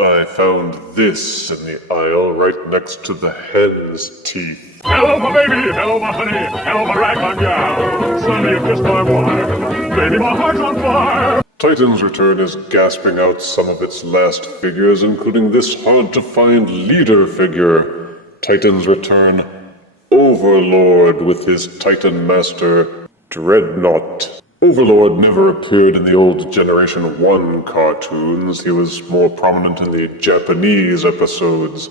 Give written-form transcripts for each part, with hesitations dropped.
I found this in the aisle right next to the hen's teeth. Hello, my baby. Hello, my honey. Hello, my ragtime gal. Suddenly you kissed my wife. Baby, my heart's on fire. Titan's Return is gasping out some of its last figures, including this hard-to-find leader figure. Titan's Return Overlord with his Titan Master, Dreadnaut. Overlord never appeared in the old Generation 1 cartoons. He was more prominent in the Japanese episodes,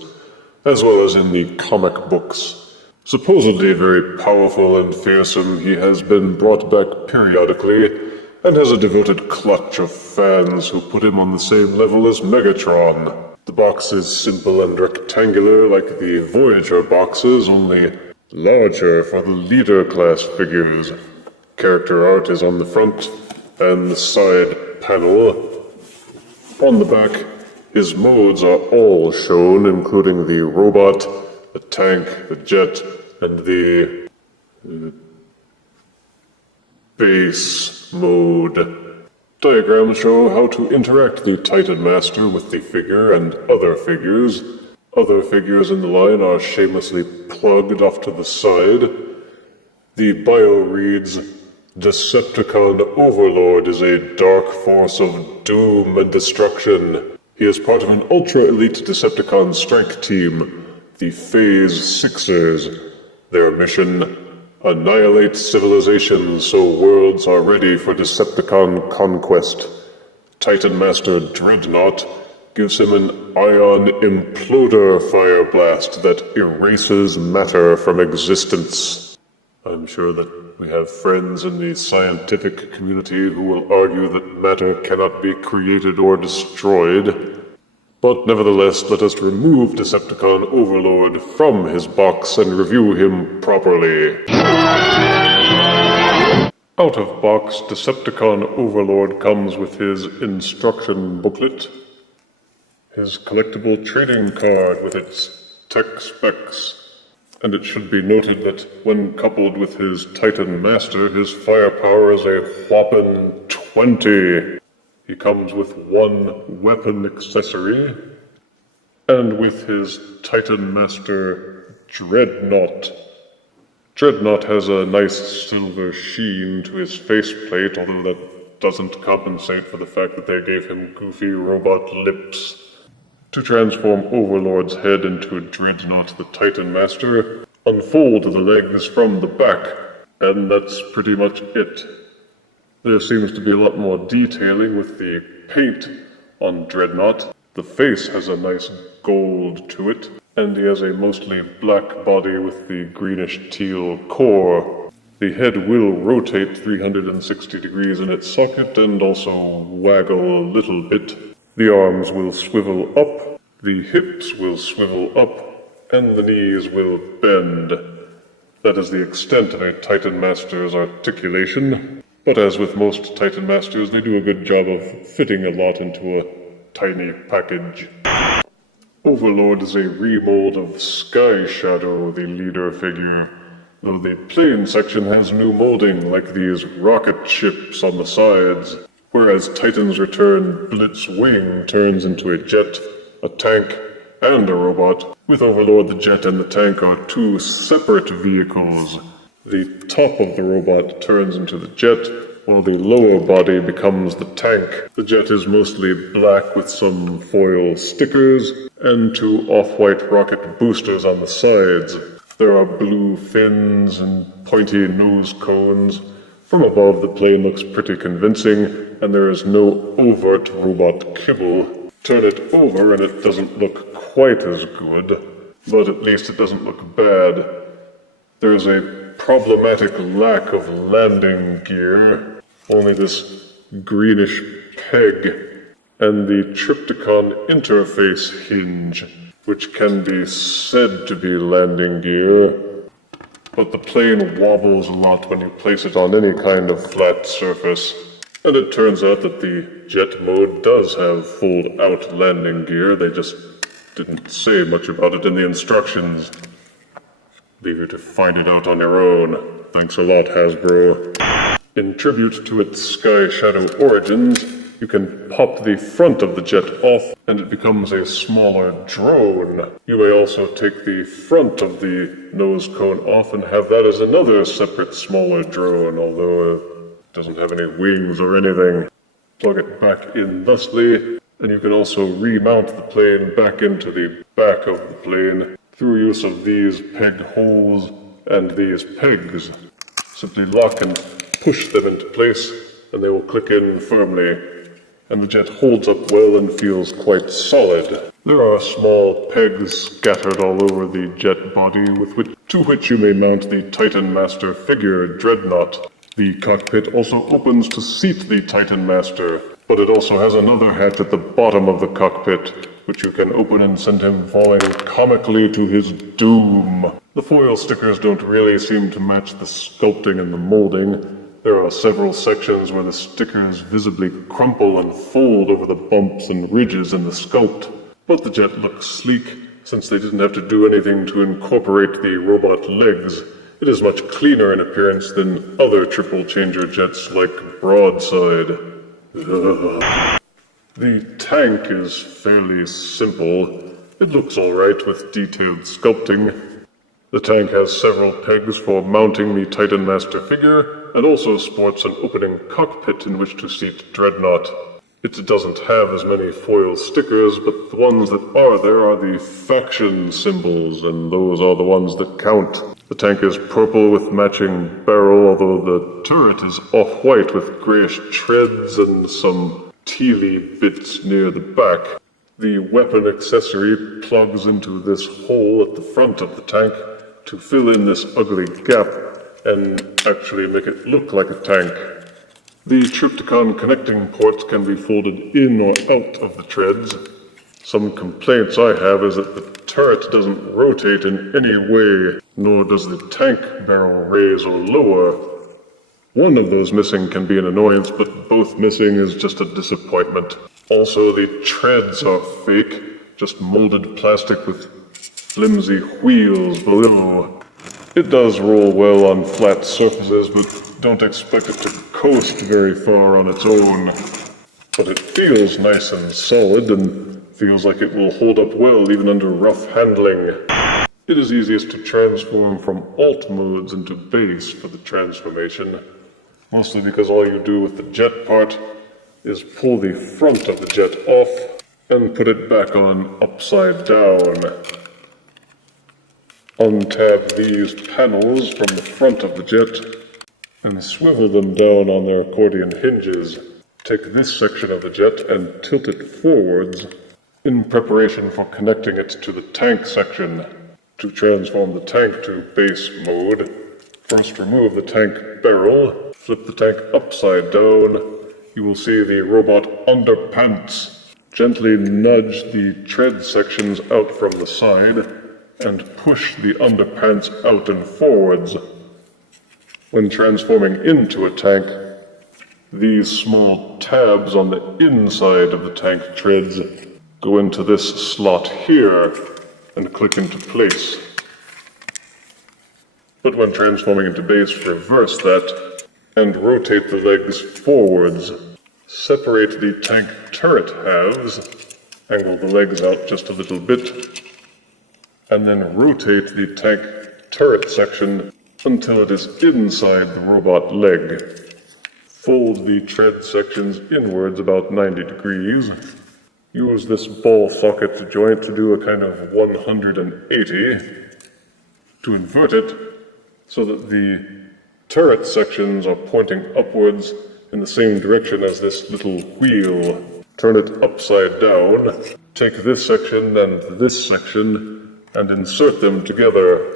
as well as in the comic books. Supposedly very powerful and fearsome, he has been brought back periodically, and has a devoted clutch of fans who put him on the same level as Megatron. The box is simple and rectangular like the Voyager boxes, only larger for the leader class figures. Character art is on the front and the side panel. On the back, his modes are all shown, including the robot, the tank, the jet, and the base mode. Diagrams show how to interact the Titan Master with the figure and other figures. Other figures in the line are shamelessly plugged off to the side. The bio reads, Decepticon Overlord is a dark force of doom and destruction. He is part of an ultra-elite Decepticon strike team, the Phase Sixers. Their mission, annihilate civilizations so worlds are ready for Decepticon conquest. Titan Master Dreadnaut gives him an ion imploder fire blast that erases matter from existence. I'm sure that we have friends in the scientific community who will argue that matter cannot be created or destroyed. But nevertheless, let us remove Decepticon Overlord from his box and review him properly. Out of box, Decepticon Overlord comes with his instruction booklet, his collectible trading card with its tech specs, and it should be noted that when coupled with his Titan Master, his firepower is a whopping 20. He comes with one weapon accessory, and with his Titan Master Dreadnaut. Dreadnaut has a nice silver sheen to his faceplate, although that doesn't compensate for the fact that they gave him goofy robot lips. To transform Overlord's head into Dreadnaut the Titan Master, unfold the legs from the back, and that's pretty much it. There seems to be a lot more detailing with the paint on Dreadnaut. The face has a nice gold to it, and he has a mostly black body with the greenish teal core. The head will rotate 360 degrees in its socket and also waggle a little bit. The arms will swivel up, the hips will swivel up, and the knees will bend. That is the extent of a Titan Master's articulation, but as with most Titan Masters, they do a good job of fitting a lot into a tiny package. Overlord is a remold of Skyshadow, the leader figure, though the plane section has new molding like these rocket ships on the sides. Whereas Titan's Return Blitzwing turns into a jet, a tank, and a robot. With Overlord, the jet and the tank are two separate vehicles. The top of the robot turns into the jet, while the lower body becomes the tank. The jet is mostly black with some foil stickers, and two off-white rocket boosters on the sides. There are blue fins and pointy nose cones. From above, the plane looks pretty convincing, and there is no overt robot kibble. Turn it over and it doesn't look quite as good, but at least it doesn't look bad. There is a problematic lack of landing gear, only this greenish peg, and the Triptychon interface hinge, which can be said to be landing gear. But the plane wobbles a lot when you place it on any kind of flat surface, and it turns out that the jet mode does have fold-out landing gear. They just didn't say much about it in the instructions. Leave you to find it out on your own. Thanks a lot, Hasbro. In tribute to its Skyshadow origins, you can pop the front of the jet off and it becomes a smaller drone. You may also take the front of the nose cone off and have that as another separate smaller drone, although it doesn't have any wings or anything. Plug it back in thusly, and you can also remount the plane back into the back of the plane through use of these peg holes and these pegs. Simply lock and push them into place, and they will click in firmly, and the jet holds up well and feels quite solid. There are small pegs scattered all over the jet body to which you may mount the Titan Master figure, Dreadnaut. The cockpit also opens to seat the Titan Master, but it also has another hatch at the bottom of the cockpit, which you can open and send him falling comically to his doom. The foil stickers don't really seem to match the sculpting and the molding. There are several sections where the stickers visibly crumple and fold over the bumps and ridges in the sculpt, but the jet looks sleek since they didn't have to do anything to incorporate the robot legs. It is much cleaner in appearance than other triple-changer jets like Broadside. The tank is fairly simple. It looks alright with detailed sculpting. The tank has several pegs for mounting the Titan Master figure, and also sports an opening cockpit in which to seat Dreadnaut. It doesn't have as many foil stickers, but the ones that are there are the faction symbols, and those are the ones that count. The tank is purple with matching barrel, although the turret is off-white with grayish treads and some tealy bits near the back. The weapon accessory plugs into this hole at the front of the tank to fill in this ugly gap and actually make it look like a tank. The Trypticon connecting ports can be folded in or out of the treads. Some complaints I have is that the turret doesn't rotate in any way, nor does the tank barrel raise or lower. One of those missing can be an annoyance, but both missing is just a disappointment. Also, the treads are fake, just molded plastic with flimsy wheels below. It does roll well on flat surfaces, but don't expect it to coast very far on its own. But it feels nice and solid, and feels like it will hold up well even under rough handling. It is easiest to transform from alt modes into base for the transformation, mostly because all you do with the jet part is pull the front of the jet off and put it back on upside down. Untab these panels from the front of the jet and swivel them down on their accordion hinges. Take this section of the jet and tilt it forwards in preparation for connecting it to the tank section. To transform the tank to base mode, first remove the tank barrel, flip the tank upside down. You will see the robot underpants. Gently nudge the tread sections out from the side and push the underpants out and forwards. When transforming into a tank, these small tabs on the inside of the tank treads go into this slot here and click into place. But when transforming into base, reverse that and rotate the legs forwards. Separate the tank turret halves, angle the legs out just a little bit, and then rotate the tank turret section until it is inside the robot leg. Fold the tread sections inwards about 90 degrees. Use this ball socket joint to do a kind of 180 to invert it so that the turret sections are pointing upwards in the same direction as this little wheel. Turn it upside down. Take this section and this section and insert them together.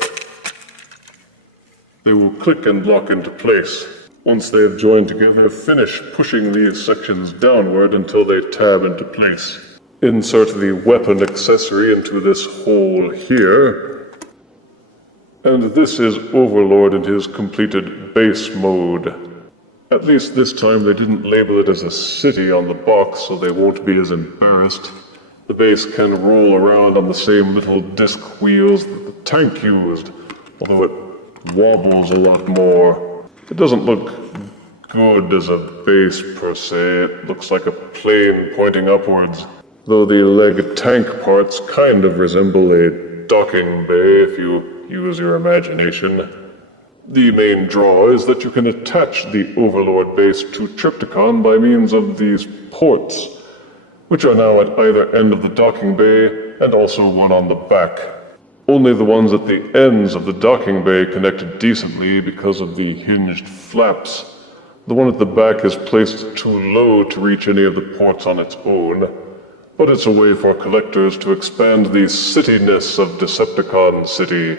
They will click and lock into place. Once they have joined together, finish pushing these sections downward until they tab into place. Insert the weapon accessory into this hole here. And this is Overlord in his completed base mode. At least this time they didn't label it as a city on the box, so they won't be as embarrassed. The base can roll around on the same little disc wheels that the tank used, although it wobbles a lot more. It doesn't look good as a base per se. It looks like a plane pointing upwards, though the leg tank parts kind of resemble a docking bay if you use your imagination. The main draw is that you can attach the Overlord base to Trypticon by means of these ports, which are now at either end of the docking bay and also one on the back. Only the ones at the ends of the docking bay connected decently because of the hinged flaps. The one at the back is placed too low to reach any of the ports on its own, but it's a way for collectors to expand the cityness of Decepticon City.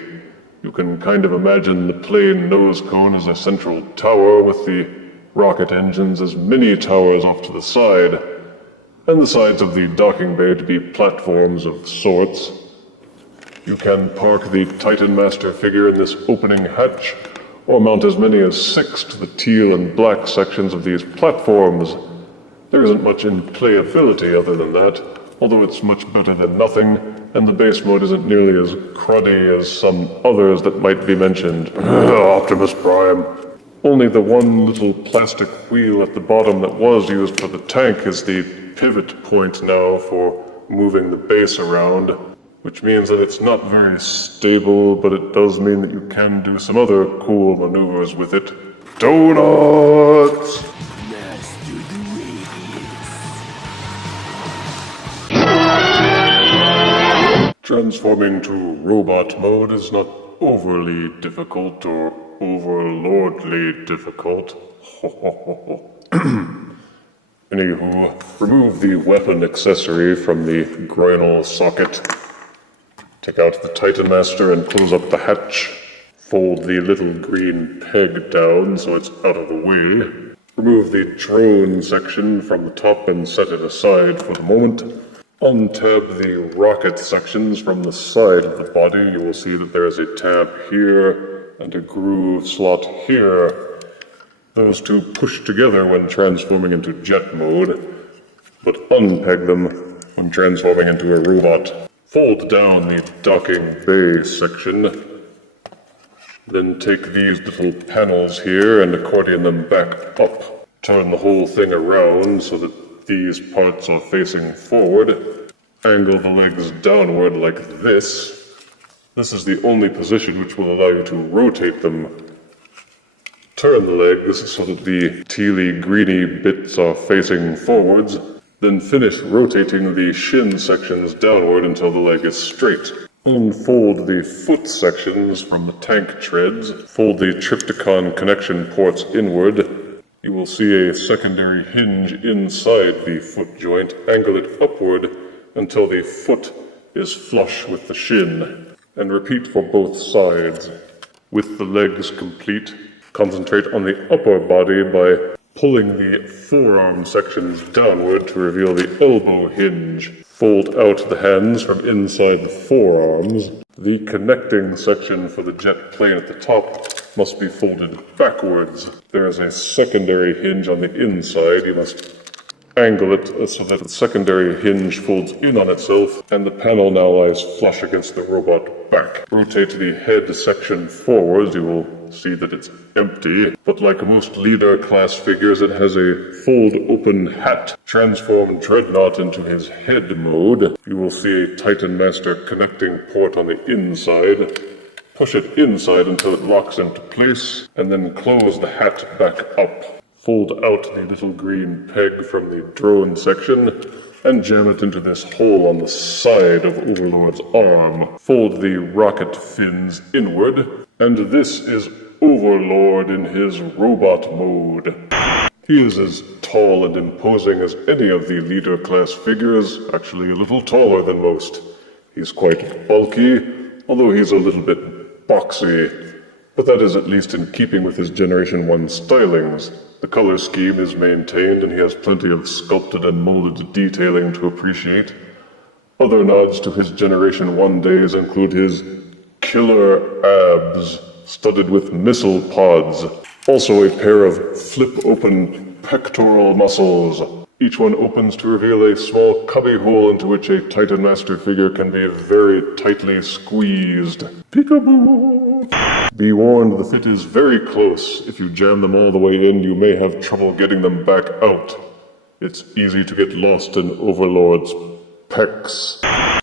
You can kind of imagine the plain nose cone as a central tower with the rocket engines as mini towers off to the side, and the sides of the docking bay to be platforms of sorts. You can park the Titan Master figure in this opening hatch, or mount as many as 6 to the teal and black sections of these platforms. There isn't much in playability other than that, although it's much better than nothing, and the base mode isn't nearly as cruddy as some others that might be mentioned. Optimus Prime. Only the one little plastic wheel at the bottom that was used for the tank is the pivot point now for moving the base around, which means that it's not very stable, but it does mean that you can do some other cool maneuvers with it. Donuts! Transforming to robot mode is not overly difficult or overlordly difficult. Anywho, remove the weapon accessory from the groinal socket. Take out the Titan Master and close up the hatch. Fold the little green peg down so it's out of the way. Remove the drone section from the top and set it aside for the moment. Untab the rocket sections from the side of the body. You will see that there is a tab here and a groove slot here. Those two push together when transforming into jet mode, but unpeg them when transforming into a robot. Fold down the docking bay section, then take these little panels here and accordion them back up. Turn the whole thing around so that these parts are facing forward. Angle the legs downward like this. This is the only position which will allow you to rotate them. Turn the legs so that the tealy greeny bits are facing forwards. Then finish rotating the shin sections downward until the leg is straight. Unfold the foot sections from the tank treads. Fold the Trypticon connection ports inward. You will see a secondary hinge inside the foot joint. Angle it upward until the foot is flush with the shin. And repeat for both sides. With the legs complete, concentrate on the upper body by pulling the forearm sections downward to reveal the elbow hinge. Fold out the hands from inside the forearms. The connecting section for the jet plane at the top must be folded backwards. There is a secondary hinge on the inside. You must angle it so that the secondary hinge folds in on itself, and the panel now lies flush against the robot back. Rotate the head section forwards. You will see that it's empty, but like most leader class figures, it has a fold open hat. Transform Dreadnaut into his head mode. You will see a Titan Master connecting port on the inside. Push it inside until it locks into place, and then close the hat back up. Fold out the little green peg from the drone section and jam it into this hole on the side of Overlord's arm. Fold the rocket fins inward, and this is Overlord in his robot mode. He is as tall and imposing as any of the leader class figures, actually a little taller than most. He's quite bulky, although he's a little bit boxy, but that is at least in keeping with his Generation 1 stylings. The color scheme is maintained, and he has plenty of sculpted and molded detailing to appreciate. Other nods to his Generation 1 days include his killer abs, studded with missile pods. Also a pair of flip-open pectoral muscles. Each one opens to reveal a small cubbyhole into which a Titan Master figure can be very tightly squeezed. Peekaboo! Be warned, the fit is very close. If you jam them all the way in, you may have trouble getting them back out. It's easy to get lost in Overlord's pecs.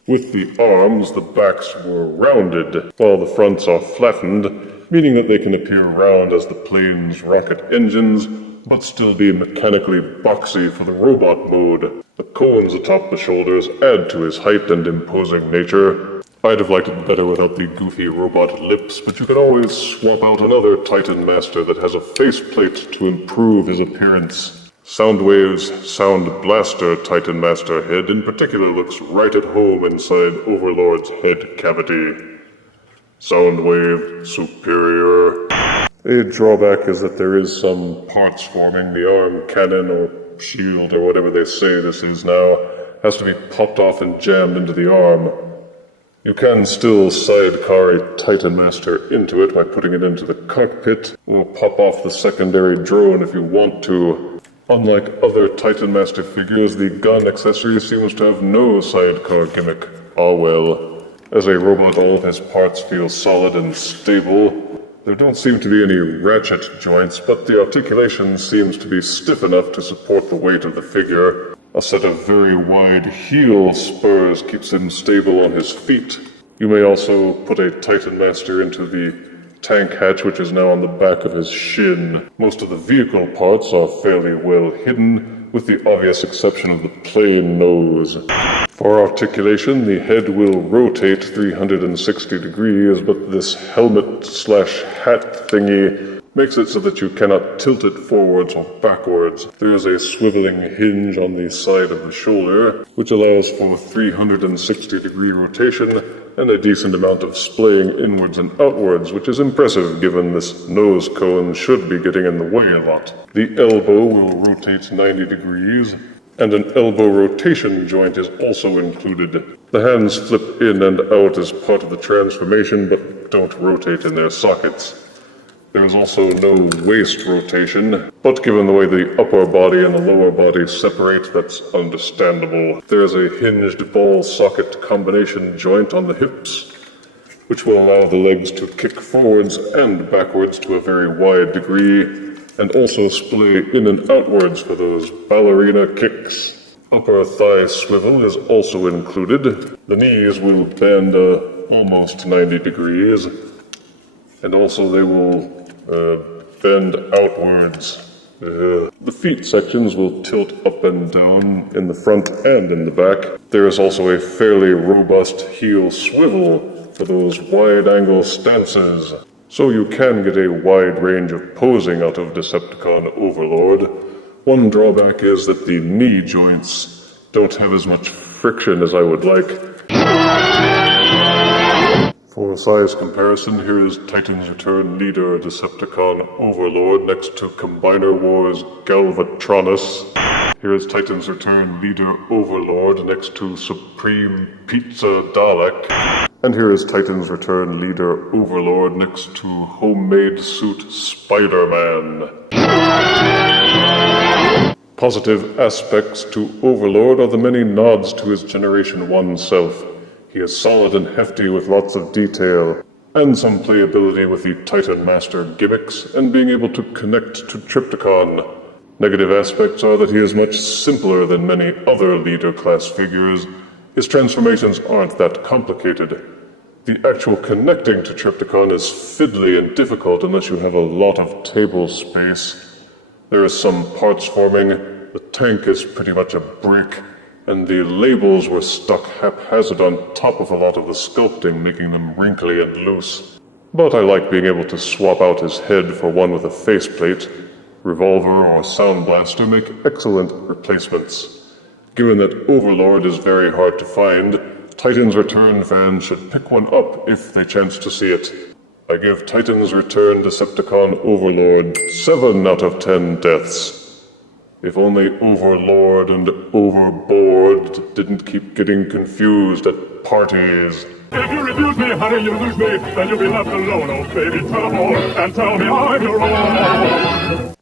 With the arms, the backs were rounded, while the fronts are flattened, meaning that they can appear round as the plane's rocket engines, but still be mechanically boxy for the robot mode. The cones atop the shoulders add to his height and imposing nature. I'd have liked it better without the goofy robot lips, but you can always swap out another Titan Master that has a faceplate to improve his appearance. Soundwave's Sound Blaster Titan Master head in particular looks right at home inside Overlord's head cavity. Soundwave superior. A drawback is that there is some parts forming. The arm cannon or shield or whatever they say this is now has to be popped off and jammed into the arm. You can still sidecar a Titan Master into it by putting it into the cockpit, or pop off the secondary drone if you want to. Unlike other Titan Master figures, the gun accessory seems to have no sidecar gimmick. Ah well. As a robot, all of his parts feel solid and stable. There don't seem to be any ratchet joints, but the articulation seems to be stiff enough to support the weight of the figure. A set of very wide heel spurs keeps him stable on his feet. You may also put a Titan Master into the tank hatch, which is now on the back of his shin. Most of the vehicle parts are fairly well hidden, with the obvious exception of the plain nose. For articulation, the head will rotate 360 degrees, but this helmet/hat thingy makes it so that you cannot tilt it forwards or backwards. There is a swiveling hinge on the side of the shoulder, which allows for 360-degree rotation and a decent amount of splaying inwards and outwards, which is impressive given this nose cone should be getting in the way a lot. The elbow will rotate 90 degrees, and an elbow rotation joint is also included. The hands flip in and out as part of the transformation, but don't rotate in their sockets. There is also no waist rotation, but given the way the upper body and the lower body separate, that's understandable. There is a hinged ball socket combination joint on the hips, which will allow the legs to kick forwards and backwards to a very wide degree, and also splay in and outwards for those ballerina kicks. Upper thigh swivel is also included. The knees will bend almost 90 degrees, and also they will bend outwards. The feet sections will tilt up and down in the front and in the back. There is also a fairly robust heel swivel for those wide-angle stances, so you can get a wide range of posing out of Decepticon Overlord. One drawback is that the knee joints don't have as much friction as I would like. For size comparison, here is Titan's Return leader Decepticon Overlord next to Combiner Wars Galvatronus. Here is Titan's Return leader Overlord next to Supreme Pizza Dalek. And here is Titan's Return leader Overlord next to Homemade Suit Spider-Man. Positive aspects to Overlord are the many nods to his Generation 1 self. He is solid and hefty with lots of detail, and some playability with the Titan Master gimmicks, and being able to connect to Trypticon. Negative aspects are that he is much simpler than many other leader-class figures. His transformations aren't that complicated. The actual connecting to Trypticon is fiddly and difficult unless you have a lot of table space. There is some parts forming, the tank is pretty much a brick, and the labels were stuck haphazard on top of a lot of the sculpting, making them wrinkly and loose. But I like being able to swap out his head for one with a faceplate. Revolver or Sound Blaster make excellent replacements. Given that Overlord is very hard to find, Titan's Return fans should pick one up if they chance to see it. I give Titan's Return Decepticon Overlord 7 out of 10 deaths. If only Overlord and Overboard didn't keep getting confused at parties. If you refuse me, honey, you lose me, then you'll be left alone, oh baby, tell more, and tell me I'm your own.